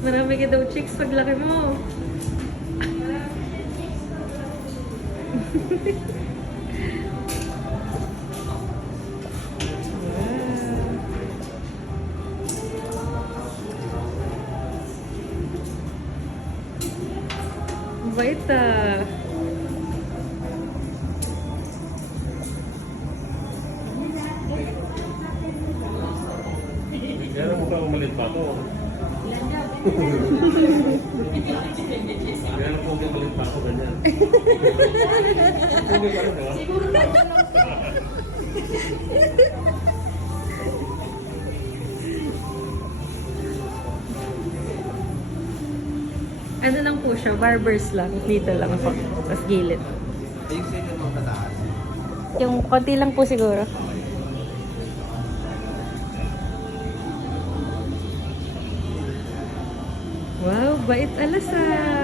Marami ka daw chicks paglaki mo. Bait ah. Kaya mo pa umalit pa ako. Kaya po umalit pa ako ganyan. Hindi pa rin, diba? Ano lang po siya, barbers lang. Dito lang po, sa gilid. Yung sa'yo ng tataas. Yung konti lang po siguro. Wow, bait alas ah.